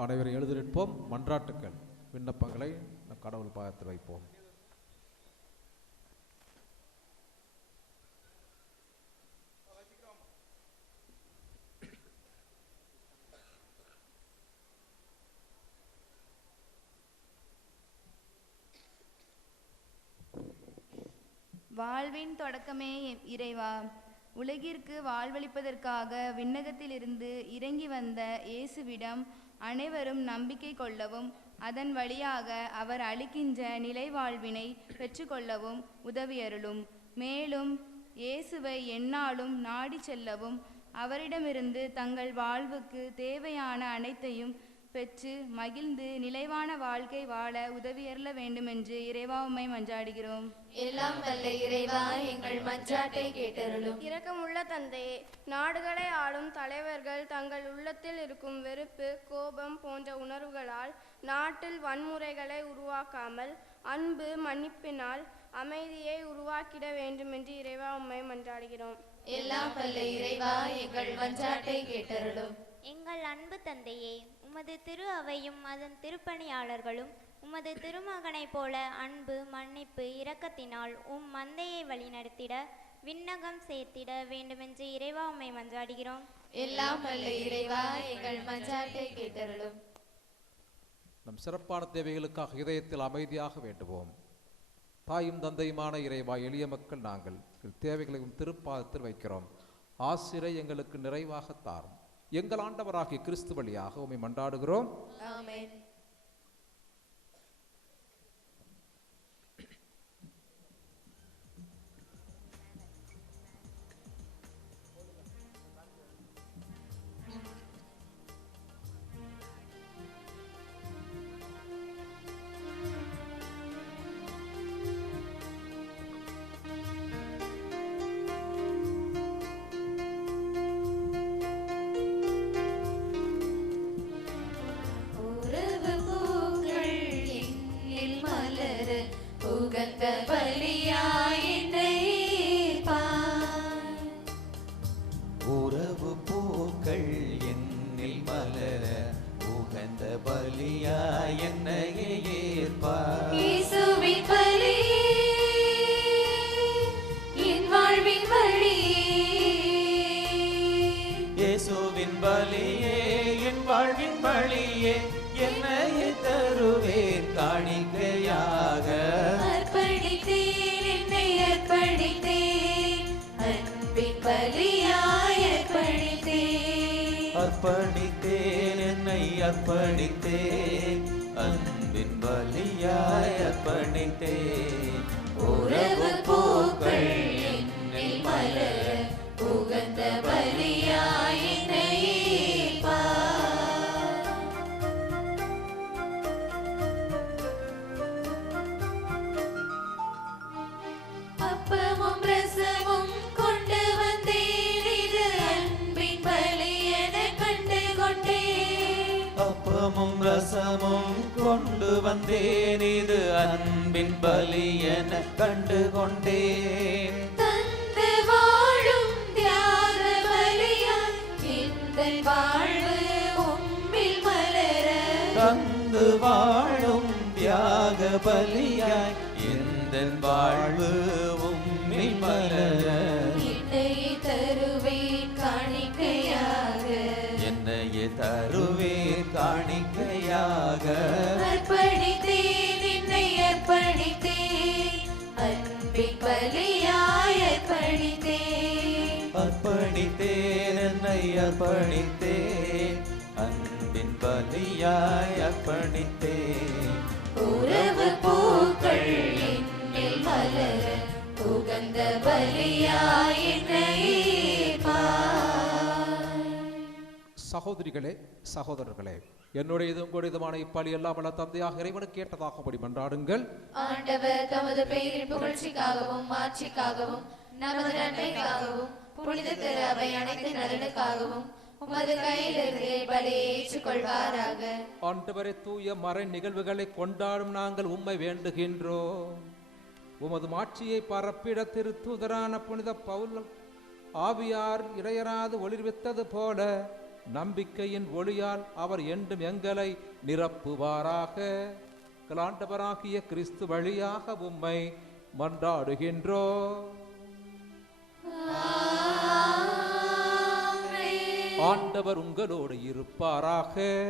அனைவரும் எழுதி நிற்போம் மன்றாட்டுக்கள் விண்ணப்பங்களை நம் கடவுள் பாகத்தில் வைப்போம். வாழ்வின் தொடக்கமே இறைவா. உலகிற்கு வாழ்வளிப்பதற்காக விண்ணகத்திலிருந்து இறங்கி வந்த இயேசுவிடம் அனைவரும் நம்பிக்கை கொள்ளவும் அதன் வழியாக அவர் அளிக்கின்ற நிலை வாழ்வினை பெற்றுக்கொள்ளவும் உதவியருளும். மேலும் இயேசுவை எந்நாளும் நாடி செல்லவும் அவரிடமிருந்து தங்கள் வாழ்வுக்கு தேவையான அனைத்தையும் பெற்று மகிழ்ந்து நிலைவான வாழ்க்கை வாழ உதவியருள வேண்டுமென்று இறைவா உம்மை மன்றாடுகிறோம். எல்லாம் வல்ல இறைவா எங்கள் மன்றாட்டை கேட்டருளும். இரக்கமுள்ள தந்தையே நாடுகளை ஆளும் தலைவர்கள் தங்கள் உள்ளத்தில் இருக்கும் வெறுப்பு கோபம் போன்ற உணர்வுகளால் நாட்டில் வன்முறைகளை உருவாக்காமல் அன்பு மன்னிப்பினால் அமைதியை உருவாக்கிட வேண்டுமென்று இறைவா உம்மை மன்றாடுகிறோம். எல்லாம் வல்ல இறைவா எங்கள் மன்றாட்டை கேட்டருளும். எங்கள் அன்பு தந்தையே உமது திரு அவையும் அதன் திருப்பணியாளர்களும் உமது திருமகனைப் போல அன்பு மன்னிப்பு இரக்கத்தினால் உம் மந்தையை வழிநடத்திட விண்ணகம் சேர்த்திட வேண்டுமென்று இறைவா உம்மை மன்றாடுகிறோம். எல்லாம் வல்ல இறைவா எங்கள் மன்றாட்டை கேட்டருளும். நம் சிறப்பான தேவைகளுக்காக இதயத்தில் அமைதியாக வேண்டுவோம். தாயும் தந்தையுமான இறைவா எளிய மக்கள் நாங்கள். தேவைகளையும் திருப்பாதத்தில் வைக்கிறோம். ஆசிரை எங்களுக்கு நிறைவாக தாரும். எங்கள் ஆண்டவராகிய கிறிஸ்து வழியாக உம்மை மன்றாடுகிறோம். என்னையே தருவேன் காணிக்கையாக அர்ப்பணித்தேன், என்னை அர்ப்பணித்தேன். அன்பின் பலியாய் அர்ப்பணித்தேன். அர்ப்பணித்தேன் என்னை அர்ப்பணித்தேன் அன்பின் பலியாய் அர்ப்பணித்தேன் உறவு பூக்கள் என்னில் மலர உகந்த பலியாய் என்னை கொண்டு வந்தேன். இது அன்பின் பலி என கண்டு கொண்டேன் தந்து வாழும் தியாக பலியாய் இந்த வாழ்வு உம்மில் மலர. தருவேன் காணிக்கையாக. அர்ப்பணித்தேன் என்னை அர்ப்பணித்தேன். அன்பின் பலியாய் அர்ப்பணித்தேன். அர்ப்பணித்தேன் என்னை அர்ப்பணித்தேன். அன்பின் பலியாய் அர்ப்பணித்தேன். உறவு பூக்கள் என்னில் மலர உகந்த பலியாய் என்னை. சகோதரிகளே சகோதரர்களே என்னுடையது உங்களுடையதுமான இப்பலி எல்லாம் வல்ல தந்தையாக இறைவனுக்கு கேட்டதாகபடி மன்றாடுங்கள். ஆண்டவர் தமது பெயரின் புகழ்ச்சிக்காகவும் மாட்சிக்காகவும் நமது நன்மைக்காகவும் புனித திரு அவை அனைத்து நலனுக்காகவும் ஆண்டவரே தூய மறை நிகழ்வுகளை கொண்டாடும் நாங்கள் உம்மை வேண்டுகின்றோம். உமது மாட்சியை பரப்பிட திருத்தூதரான புனித பவுல் ஆவியார் இடையராது ஒளிர்வித்தது போல நம்பிக்கையின் ஒளியால் அவர் என்றும் எங்களை நிரப்புவாராக. கலாண்டவராகிய கிறிஸ்து வழியாக உம்மை மன்றாடுகின்றோ. ஆண்டவர் உங்களோடு இருப்பாராக.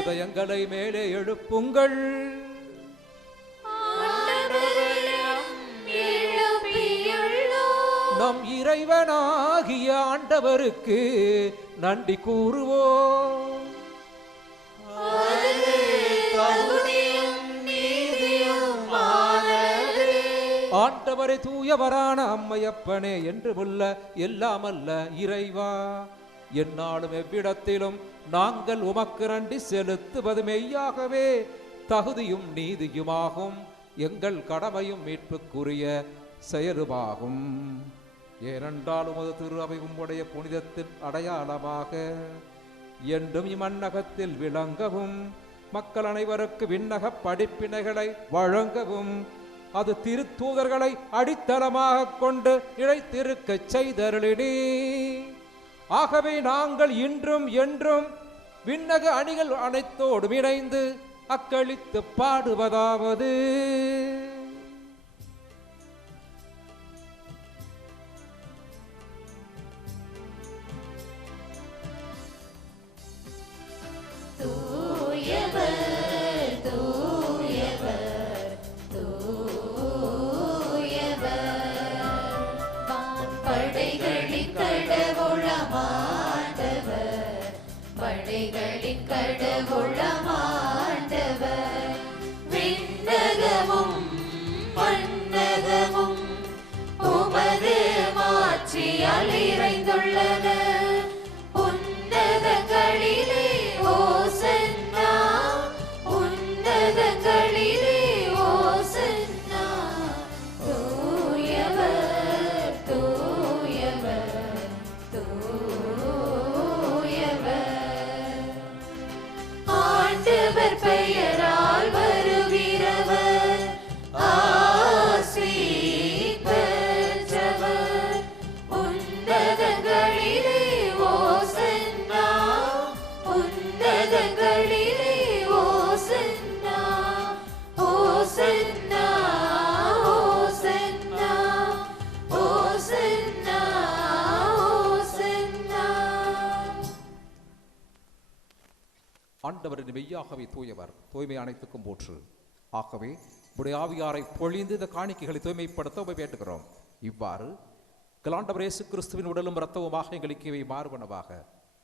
இதயங்களை மேலே எழுப்புங்கள். நம் இறைவனாகிய ஆண்டவருக்கு நன்றி கூறுவோம். ஆண்டவரை தூயவரான அம்மையப்பனே என்று உள்ள எல்லாமல்ல இறைவா. எந்நாளும் எவ்விடத்திலும் நாங்கள் உமக்கு நன்றி செலுத்துவது மெய்யாகவே தகுதியும் நீதியுமாகும். எங்கள் கடமையும் மீட்புக்குரிய செயலுமாகும். ஏனென்றால் உமது திரு அவை உம்முடைய புனிதத்தின் அடையாளமாக என்றும் இம்மன்னகத்தில் விளங்கவும் மக்கள் அனைவருக்கு விண்ணக படிப்பினைகளை வழங்கவும் அது திருத்தூதர்களை அடித்தளமாக கொண்டு இழைத்திருக்க செய்தருளினி. ஆகவே நாங்கள் இன்றும் என்றும் விண்ணக அணிகள் அனைத்தோடும் இணைந்து அக்களித்து பாடுவதாவது. ஆண்டவர் மெய்யாகவே தூயவர் தூய்மை அனைத்துக்கும் போற்று ஆகவே உடைய ஆவியாரை பொழிந்து இந்த காணிக்கைகளை தூய்மைப்படுத்த உமை வேண்டுகிறோம் இவ்வாறு கலாண்டவர் இயேசு கிறிஸ்துவின் உடலும் இரத்தவுமாக எங்களுக்கு இவை மாறுபனவாக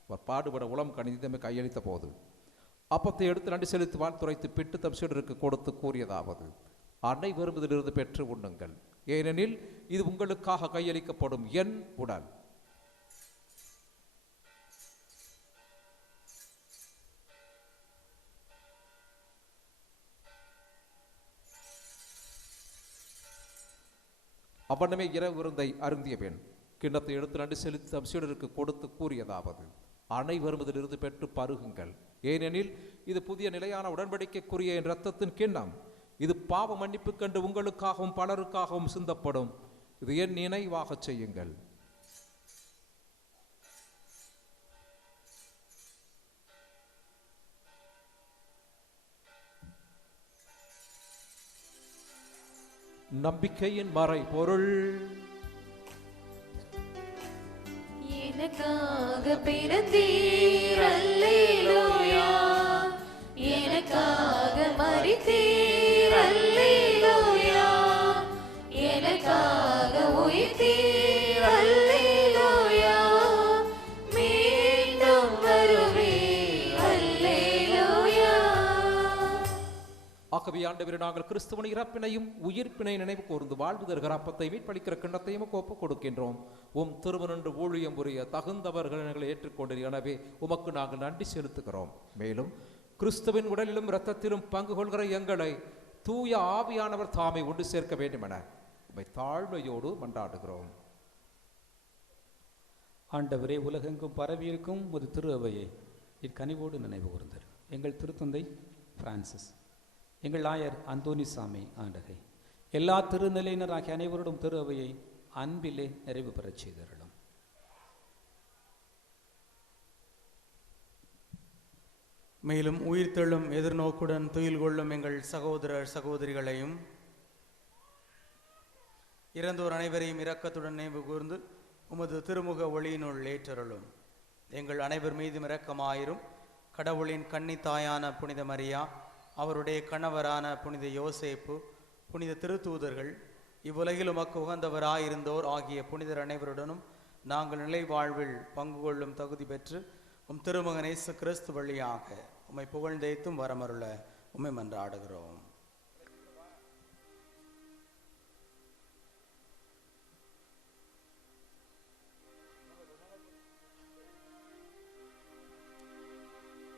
அவர் பாடுபட உளம் கணிதமை கையளித்த போது அப்பத்தை எடுத்து நன்றி செலுத்தி வாழ்த்துரைத்து பிட்டு தம் சீடருக்கு கொடுத்து கூறியதாவது அன்னை இதிலிருந்து பெற்று உண்ணுங்கள் ஏனெனில் இது உங்களுக்காக கையளிக்கப்படும் என் உடல் அவ்வண்ணமே இரவு விருந்தை அருந்திய பெண் கிண்ணத்தை எடுத்து நன்றி செலுத்தி தம் சீடருக்கு கொடுத்து கூறியதாவது அனைவரும் இதிலிருந்து பெற்று பருகுங்கள். ஏனெனில் இது புதிய நிலையான உடன்படிக்கைக்குரிய என் ரத்தத்தின் கிண்ணம். இது பாவ மன்னிப்பு கண்டு உங்களுக்காகவும் பலருக்காகவும் சிந்தப்படும். இது என் நினைவாகச் செய்யுங்கள். நம்பிக்கையின் மறை பொருள் எனக்காக பிறந்தீர் அல்லேலூயா எனக்காக மறித்தீர் அல்லேலூயா ஆகவே ஆண்டவர் நாங்கள் கிறிஸ்துவன் இறப்பினையும் உயிர்ப்பினை நினைவு கூர்ந்து வாழ்வு தருகிற அப்பத்தை மீட்பளிக்கிற கிண்ணத்தையும் ஒப்பு கொடுக்கின்றோம். உம் திருமணன்று ஊழியம் புரிய தகுந்தவர்கள் எங்களை ஏற்றுக்கொண்டீர். எனவே உமக்கு நாங்கள் நன்றி செலுத்துகிறோம். மேலும் கிறிஸ்துவின் உடலிலும் இரத்தத்திலும் பங்கு கொள்கிற எங்களை தூய ஆவியானவர் தாமை ஒன்று சேர்க்க வேண்டும் என உம்மை தாழ்மையோடு மன்றாடுகிறோம். ஆண்டவரே உலகெங்கும் பரவியிருக்கும் ஒரு திரு அவையை இக்கனிவோடு நினைவு கூர்ந்தர். எங்கள் திருத்தந்தை பிரான்சிஸ். எங்கள் ஆயர் அந்தோனிசாமி ஆண்டகை. எல்லா திருநிலையினராகிய அனைவரோடும் திரு அவையை அன்பிலே நிறைவு பெறச் செய்தருளும். மேலும் உயிர்த்தெழும் எதிர்நோக்குடன் துயில் கொள்ளும் எங்கள் சகோதரர் சகோதரிகளையும் இறந்தோர் அனைவரையும் இரக்கத்துடன் நினைவு கூர்ந்து உமது திருமுக ஒளியினுள் ஏற்றருளும். எங்கள் அனைவர் மீதும் இரக்கமாயிரும். கடவுளின் கன்னித்தாயான புனித மரியா அவருடைய கணவரான புனித யோசேப்பு புனித திருத்தூதர்கள் இவ்வுலகில் உமக்கு உகந்தவராயிருந்தோர் ஆகிய புனிதர் அனைவருடனும் நாங்கள் நிலை வாழ்வில் பங்கு கொள்ளும் தகுதி பெற்று உம் திருமகன் இயேசு கிறிஸ்து வழியாக உம்மை புகழ்ந்தேத்தும் வரமருள உம்மை மன்றாடுகிறோம்.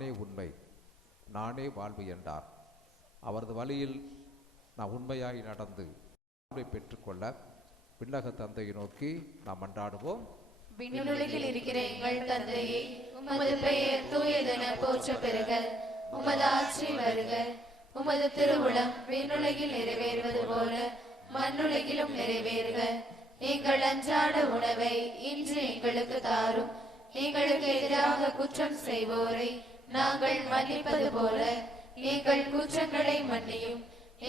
நானே உண்மை நானே வாழ்வு என்றார். அவரது வழியில் நாம் உண்மையாய் நடந்து வாழ்வை பெற்றுக்கொள்ள விண்ணக தந்தையை நோக்கி நாம் மன்றாடுவோம். விண்ணுலகில் இருக்கிற எங்கள் தந்தையே உமது பெயர் தூயதென போற்ற பெறுக. உமது ஆட்சி வருக. உமது திருவுளம் விண்ணுலகில் நிறைவேறுவது போல மண்ணுலகிலும் நிறைவேறுக. எங்கள் அன்றாட உணவை இன்று எங்களுக்கு தாரும். எங்களுக்கு எதிராக குற்றம் செய்வோரை நாங்கள் மன்னிப்பது போல எங்கள் குற்றங்களை மன்னியும்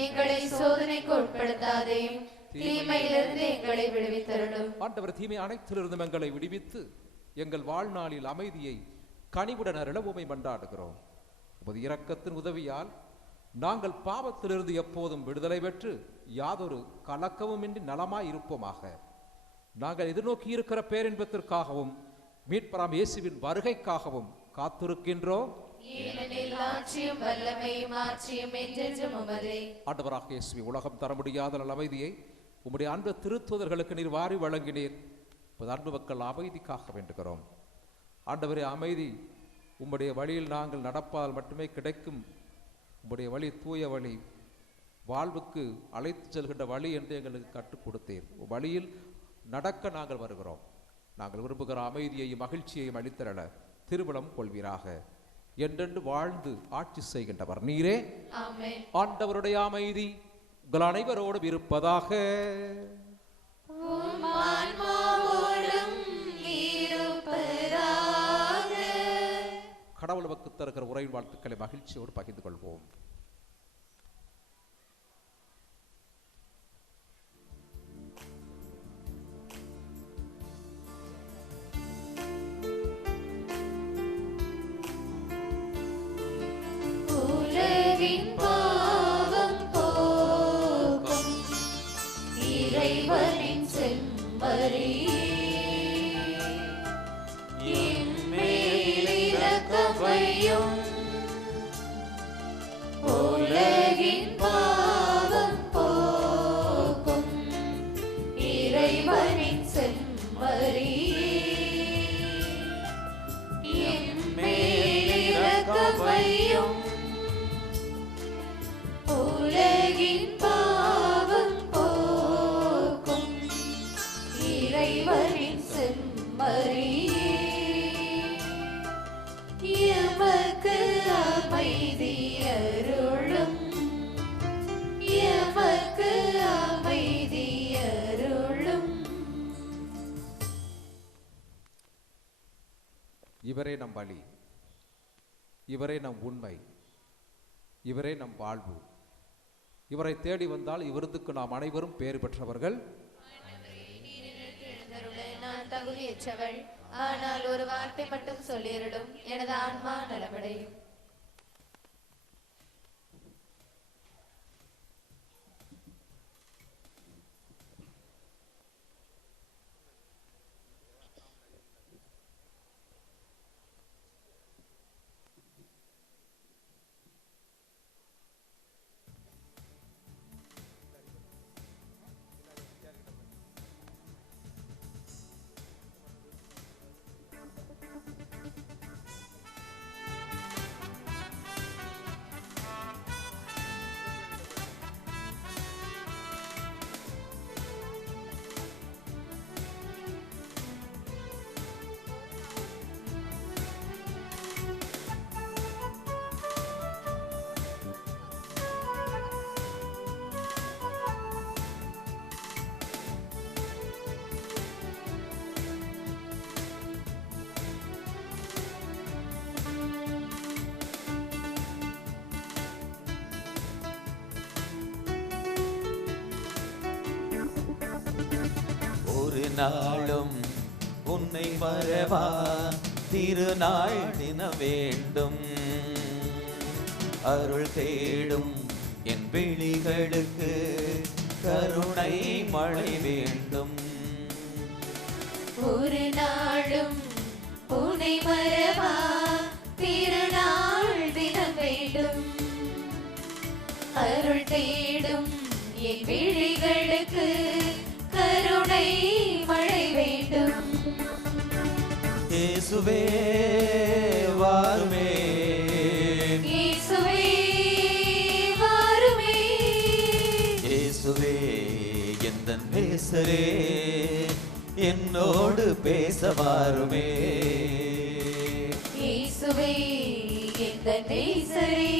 எங்களை சோதனைக்கு உட்படுத்தாதையும் தீமையிலிருந்து எங்களை விடுவித்தருளும். ஆண்டவர் தீமை அனைத்திலிருந்தும் எங்களை விடுவித்து எங்கள் வாழ்நாளில் அமைதியை கனிவுடன் அருளவுமை உமை மன்றாடுகிறோம். உமது இரக்கத்தின் உதவியால் நாங்கள் பாவத்திலிருந்து எப்போதும் விடுதலை பெற்று யாதொரு கலக்கமுமின்றி நலமாய் இருப்போமாக. நாங்கள் எதிர்நோக்கி இருக்கிற பேரின்பத்திற்காகவும் மீட்பராம் இயேசுவின் வருகைக்காகவும் காத்திருக்கின்றோம் ஆண்டவராக இயேசுவை உலகம் தர முடியாத அமைதியை உம்முடைய அன்பு திருத்துவதர்களுக்கு நீர் வாரி வழங்கினீர். உமது அன்பு மக்கள் அமைதிக்காக வேண்டுகிறோம். ஆண்டவரே அமைதி உம்முடைய வழியில் நாங்கள் நடப்பால் மட்டுமே கிடைக்கும். உம்முடைய வழி தூய வழி வாழ்வுக்கு அழைத்து செல்கின்ற வழி என்று எங்களுக்கு கற்றுக் கொடுத்தீர். வழியில் நடக்க நாங்கள் வருகிறோம். நாங்கள் விரும்புகிற அமைதியையும் மகிழ்ச்சியையும் அளித்தரல. திருவிழம் கொள்வீராக. என்றென்று வாழ்ந்து ஆட்சி செய்கின்றவர் நீரே. ஆண்டவருடைய அமைதி உங்கள் அனைவரோடும் இருப்பதாக. கடவுள் நமக்கு தருகிற உரையின் வாழ்த்துக்களை மகிழ்ச்சியோடு பகிர்ந்து கொள்வோம். വരി സെൻവരീ இவரே நம் வழி. இவரே நம் உண்மை. இவரே நம் வாழ்வு. இவரை தேடி வந்தால் இவருக்கு நாம் அனைவரும் பேறு பெற்றவர்கள். ஆனால் ஒரு வார்த்தை மட்டும் சொல்லிருடும் எனது ஆன்மா நலமடையும். நாளும் உன்னை மறவா திருநாள் தின வேண்டும். அருள் தேடும் என் விழிகளுக்கு கருணை மழை வேண்டும். ஒரு நாளும் உன்னை மறவா திருநாள் தினம் வேண்டும். அருள் தேடும் என் விழிகளுக்கு கருணை இயேசுவே வாருமே. இயேசுவே வாருமே. இயேசுவே எந்த நேசரே என்னோடு பேச வாருமே. இயேசுவே எந்த நேசரே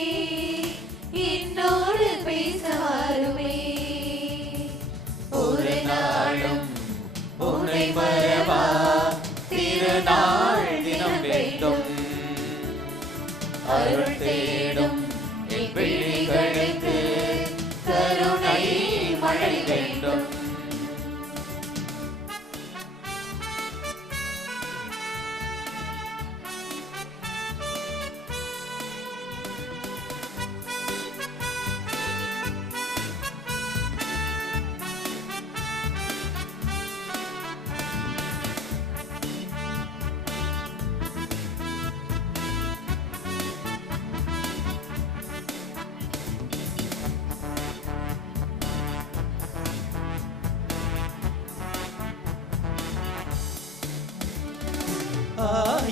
என்னோடு பேச வாருமே. ஒரு நாளும் உன்னை மறவா திருநாள் தினம் வேண்டும். அருள்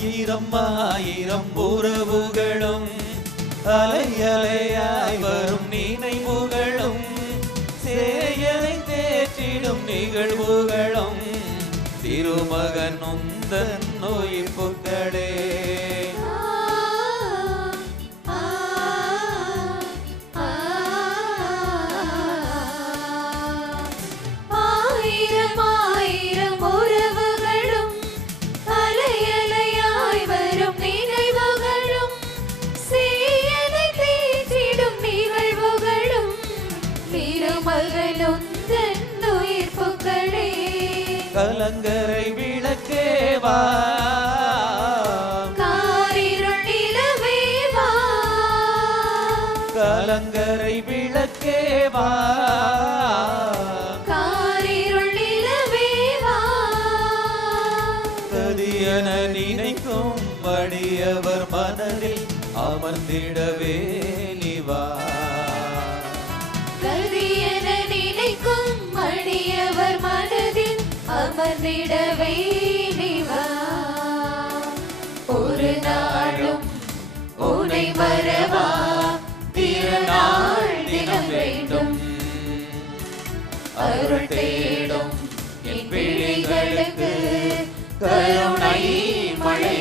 ஆயிரம் ஆயிரம் உறவுகளும். அலை அலையாய் வரும் நினைவுகளும். சேயலை தேற்றிடும் நிகழ்வுகளும். திருமகன் உந்தன் நோயிப்புக்களே ஆயிரம் கலங்கரை விளக்கேவா கதியன நினைக்கும் வடியவர் மனதில் அமர்ந்திடவே நிவா கதியென நினைக்கும் மடியவர் மனதில் அமர்ந்திடவே நிவா ஒரு நாளும் உன்னை மறவா அருள் தேடும். என் விழிகளுக்கு கருணை மழை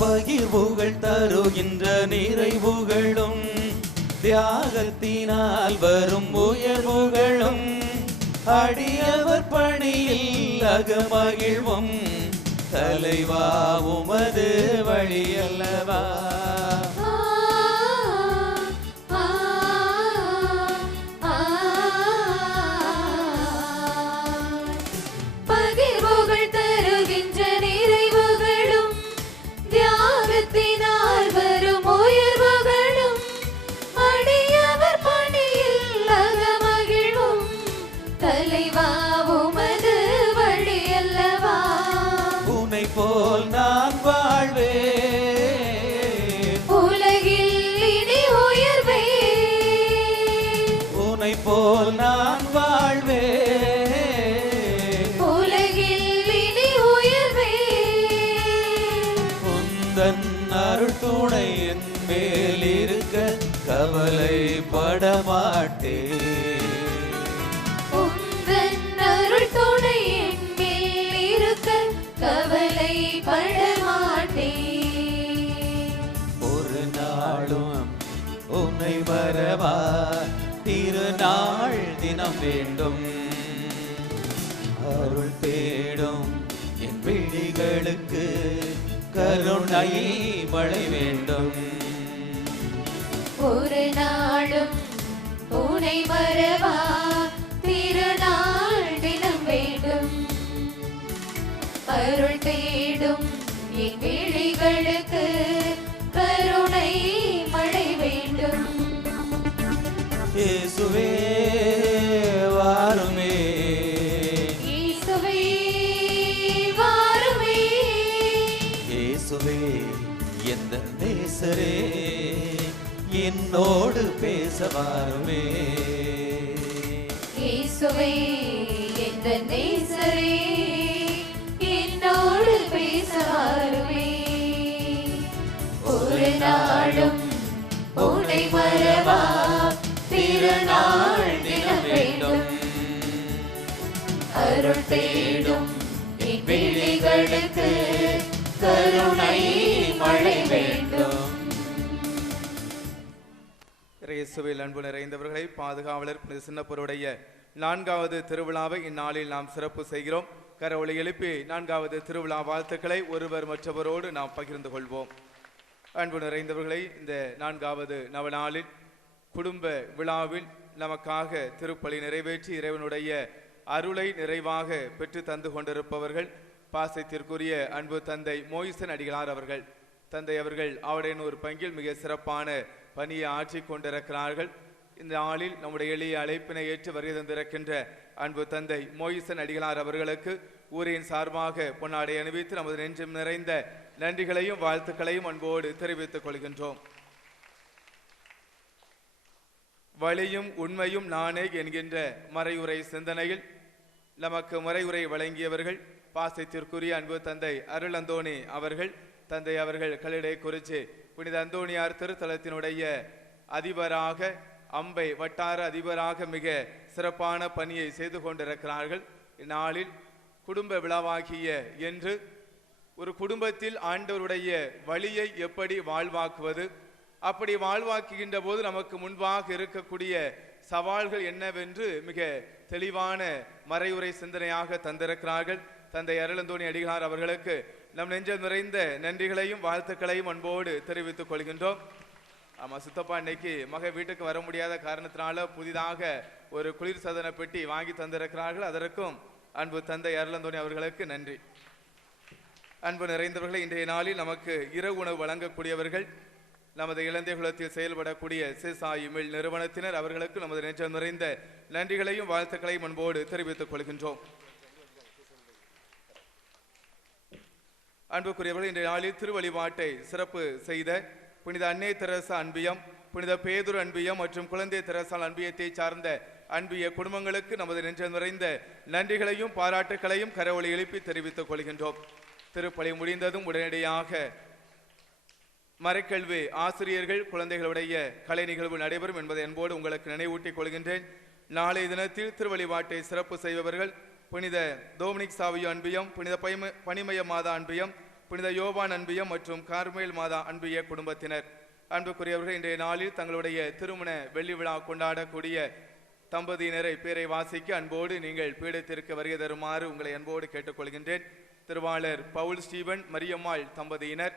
பகிர்வுகள் தருகின்ற நிறைவுகளும் தியாகத்தினால் வரும் உயர்வுகளும் அடியவர் பணியில் அகமகிழ்வும் தலைவா உமது வழியல்லவா. உன்னை திருநாள் தினம் வேண்டும். அருள் தேடும் என் விழிகளுக்கு கருணை மழை வேண்டும். ஒரு நாளும் உனை மறவா என்னோடு பேச வாருமே இயேசுவே எந்த நேசரே என்னோடு பேச வாருமே ஒரு நாளும் உன்னை மறவா திருநாள் தினம் வேண்டும். அருள் தேடும் என் விழிகளுக்கு கருணை மழை வேண்டும். இயேசுவில் அன்பு நிறைந்தவர்களை பாதுகாவலர் புனித சின்னப்பருடைய நான்காவது திருவிழாவை இந்நாளில் நாம் சிறப்பு செய்கிறோம். கரவொளி எழுப்பி நான்காவது திருவிழா வாழ்த்துக்களை ஒருவர் மற்றவரோடு நாம் பகிர்ந்து கொள்வோம். அன்பு நிறைந்தவர்களை இந்த நான்காவது நவநாளில் குடும்ப விழாவில் நமக்காக திருப்பலி நிறைவேற்றி இறைவனுடைய அருளை நிறைவாக பெற்று தந்து கொண்டிருப்பவர்கள் பாசத்திற்குரிய அன்பு தந்தை மோயிசன் அடிகளார் அவர்கள். தந்தை அவர்கள் ஆவடையனூர் பங்கில் மிக சிறப்பான பணியை ஆற்றிக் கொண்டிருக்கிறார்கள். இந்த நாளில் நம்முடைய எளிய அழைப்பினை ஏற்று வருகை தந்திருக்கின்ற அன்பு தந்தை மோயிசன் அடிகளார் அவர்களுக்கு ஊரின் சார்பாக பொன்னாடை அணிவித்து நமது நெஞ்சம் நிறைந்த நன்றிகளையும் வாழ்த்துக்களையும் அன்போடு தெரிவித்துக் கொள்கின்றோம். வழியும் உண்மையும் நானே என்கின்ற மறையுரை சிந்தனையில் நமக்கு முறையுரை வழங்கியவர்கள் பாசத்திற்குரிய அன்பு தந்தை அருள் அந்தோணி அவர்கள் தந்தை அவர்கள் கல்லிடை குறித்து புனித அந்தோணியார் திருத்தலத்தினுடைய அதிபராக அம்பை வட்டார அதிபராக மிக சிறப்பான பணியை செய்து கொண்டிருக்கிறார்கள். இந்நாளில் குடும்ப விழாவாகிய என்று ஒரு குடும்பத்தில் ஆண்டவருடைய வழியை எப்படி வாழ்வாக்குவது அப்படி வாழ்வாக்குகின்ற போது நமக்கு முன்பாக இருக்கக்கூடிய சவால்கள் என்னவென்று மிக தெளிவான மறையுரை சிந்தனையாக தந்திருக்கிறார்கள். தந்தை அருளந்தோணி அடிகார் அவர்களுக்கு நம் நெஞ்சம் நிறைந்த நன்றிகளையும் வாழ்த்துக்களையும் அன்போடு தெரிவித்துக் கொள்கின்றோம். ஆமாம் சித்தப்பா இன்னைக்கு மக வீட்டுக்கு வர முடியாத காரணத்தினால புதிதாக ஒரு குளிர் சதன பெட்டி வாங்கி தந்திருக்கிறார்கள். அதற்கும் அன்பு தந்தை அருளந்தோணி அவர்களுக்கு நன்றி. அன்பு நிறைந்தவர்களை இன்றைய நாளில் நமக்கு இரவு உணவு வழங்கக்கூடியவர்கள் நமது இளந்தை குலத்தில் செயல்படக்கூடிய சிசாயி மில் நிறுவனத்தினர் அவர்களுக்கு நமது நெஞ்சம் நிறைந்த நன்றிகளையும் வாழ்த்துக்களையும் அன்போடு தெரிவித்துக் கொள்கின்றோம். அன்புக்குரியவர்கள் இன்றைய நாளில் திருவழிபாட்டை சிறப்பு செய்த புனித அன்னை தெரசா அன்பியம் புனித பேதுரு அன்பியம் மற்றும் குழந்தை தெரசால் அன்பியத்தை சார்ந்த அன்பிய குடும்பங்களுக்கு நமது நெஞ்சம் நிறைந்த நன்றிகளையும் பாராட்டுகளையும் கரவொலி எழுப்பி தெரிவித்துக் கொள்கின்றோம். திருப்பலி முடிந்ததும் உடனடியாக மறைக்கல்வி ஆசிரியர்கள் குழந்தைகளுடைய கலை நிகழ்வு நடைபெறும் என்பதை அன்போடு உங்களுக்கு நினைவூட்டிக் கொள்கின்றேன். நாளைய தினத்தில் திருவழிபாட்டை சிறப்பு செய்பவர்கள் புனித டோமினிக் சாவியோ அன்பியம் புனித பைம பனிமய மாதா அன்பியம் புனித யோவான் அன்பியம் மற்றும் கார்மேல் மாதா அன்பிய குடும்பத்தினர். அன்புக்குரியவர்கள் இன்றைய நாளில் தங்களுடைய திருமண வெள்ளி விழா கொண்டாடக்கூடிய தம்பதியினரை பேரை வாசிக்க அன்போடு நீங்கள் பீடத்திற்கு வருகை தருமாறு உங்களை அன்போடு கேட்டுக்கொள்கின்றேன். திருவாளர் பவுல் ஸ்டீவன் மரியம்மாள் தம்பதியினர்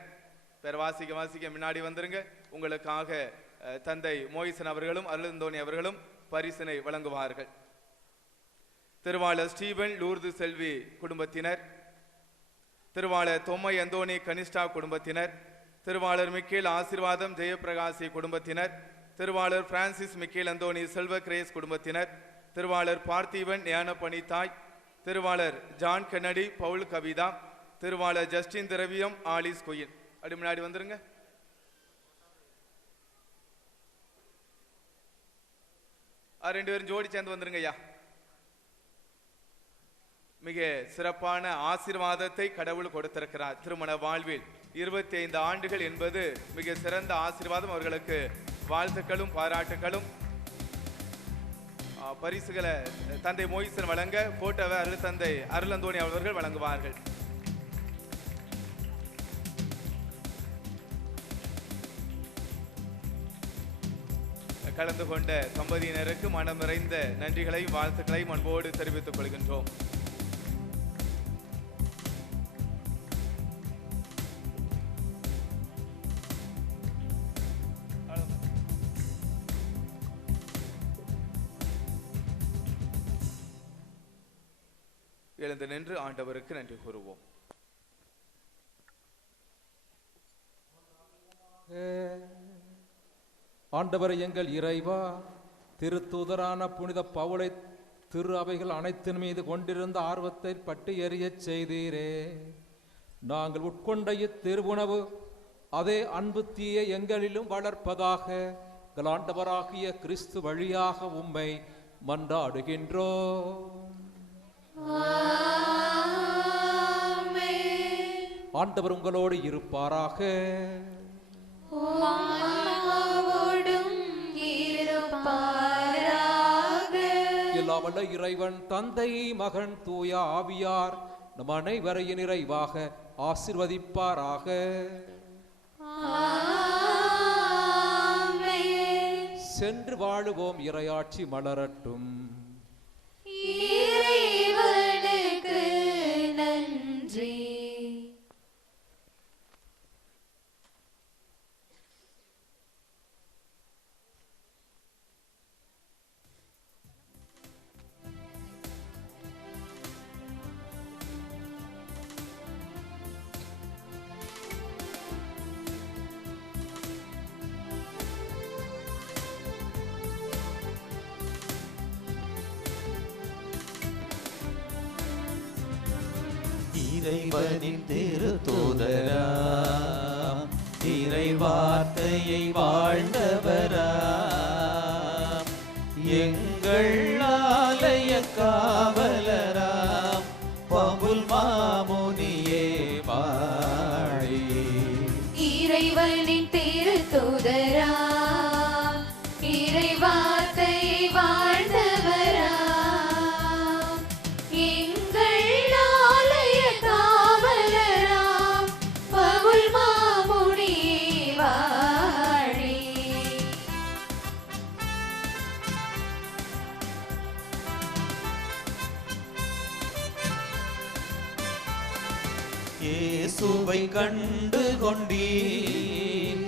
பேர் வாசிக்க வாசிக்க முன்னாடி வந்துருங்க. உங்களுக்காக அஹ், தந்தை மோயிசன் அவர்களும் அருளந்தோனி அவர்களும் பரிசினை வழங்குவார்கள். திருவாளர் ஸ்டீவன் லூர்து செல்வி குடும்பத்தினர் திருவாளர் தொம்மை அந்தோணி கனிஷ்டா குடும்பத்தினர் திருவாளர் மிக்கேல் ஆசிர்வாதம் ஜெயபிரகாசி குடும்பத்தினர் திருவாளர் பிரான்சிஸ் மிக்கேல் அந்தோணி செல்வ கிரேஸ் குடும்பத்தினர் திருவாளர் பார்த்திபன் ஞானப்பணி தாய் திருவாளர் ஜான் கென்னடி பவுல் கவிதா திருவாளர் ஜஸ்டின் திரவியம் ஆலிஸ் கொயின் அப்படி முன்னாடி வந்துருங்க. ரெண்டு பேரும் ஜோடி சேர்ந்து வந்துருங்க ஐயா மிக சிறப்பான ஆசீர்வாதத்தை கடவுள் கொடுத்திருக்கிறார். திருமண வாழ்வில் இருபத்தி ஐந்து ஆண்டுகள் என்பது மிக சிறந்த ஆசீர்வாதம். அவர்களுக்கு வாழ்த்துக்களும் பாராட்டுகளும் பரிசுகளை தந்தை மோயிசன் வழங்க போட்டோவை அருள் தந்தை அருளந்தோணி அவர்கள் வழங்குவார்கள். கலந்து கொண்ட தம்பதியினருக்கு மனம் நிறைந்த நன்றிகளையும் வாழ்த்துக்களையும் அன்போடு தெரிவித்துக் கொள்கின்றோம். எழுந்து நின்று ஆண்டவருக்கு நன்றி கூறுவோம். ஆண்டவர் எங்கள் இறைவா திருத்தூதரான புனித பவுளை திரு அவைகள் அனைத்தின் மீது கொண்டிருந்த ஆர்வத்தை பட்டு எறிய செய்தீரே. நாங்கள் உட்கொண்ட இத்திருவுணவு அதே அன்பு தீய எங்களிலும் வளர்ப்பதாக எங்கள் ஆண்டவராகிய கிறிஸ்து வழியாக உம்மை மன்றாடுகின்றோம். ஆண்டவர் உங்களோடு இருப்பாராக. ஆன்மாவோடும் இருப்பாராக. எல்லாம் வல்ல இறைவன் தந்தை மகன் தூய ஆவியார் நம் அனைவரையும் நிறைவாக ஆசிர்வதிப்பாராக. சென்று வாழுவோம் இறையாட்சி மலரட்டும். இறை வார்த்தையை வாழ்ந்தவரா? எங்கள் கண்டு கொண்டீர்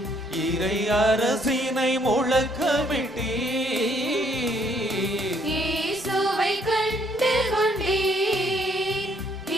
இறை அரசினை முழக்கமிட்டீர்.